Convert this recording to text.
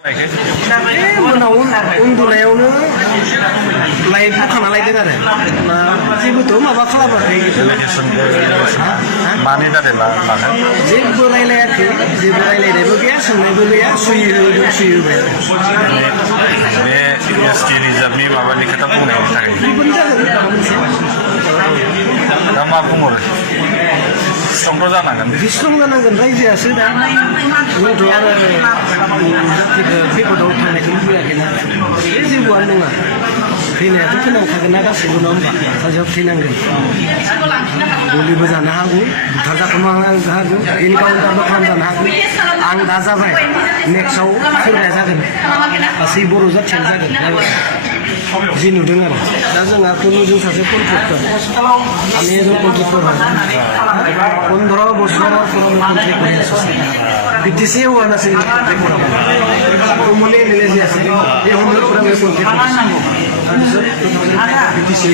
उनाव उन्दुनायावनो लाइट बोखांना लायदों आरो जेबोथ' माबा खालामाखै मानि दारै जेबो रायलायाखै जेबो रायलायनायबो गैया सोंनायबो गैया सुयोबाय बे एसटि रिजार्भनि माबानि खोथा बुंनायनि थाखाय बेफोरनो जागोन माबा मोनसे दा मा बुंहरो स्ट्रंथ' जानांगोन स्ट्रं जानांगोन रायजोआसो दा जोंथ' आरो खैफोदाव थांनायखौ लुबैयाखैना बे जेबोआनो नङा थैनायाथ' थैनांखागोन ना गासैबो नङा होमबा सानसेयाव थैनांगोन गुलिबो जानो हागौ बुथार जाखोमानो हागौ एनकाउन्टारबो खालामजानो हागौ आं दा जाबाय नेक्स्टआव सोरबाया जागोन गासै बर' जाथियानो जागोन जि नुदों आरो दा जोंहा खुनु जों सासे कन्ट्रेक्टर আমি এজন কন্ট্রাক্টর হয় 15 বছর পুরনো কন্ট্রাক্ট করে আছি বিটিসি হওয়া না সেই কমলে মিলে যে আছে এই হমলে পুরো কন্ট্রাক্ট বিটিসি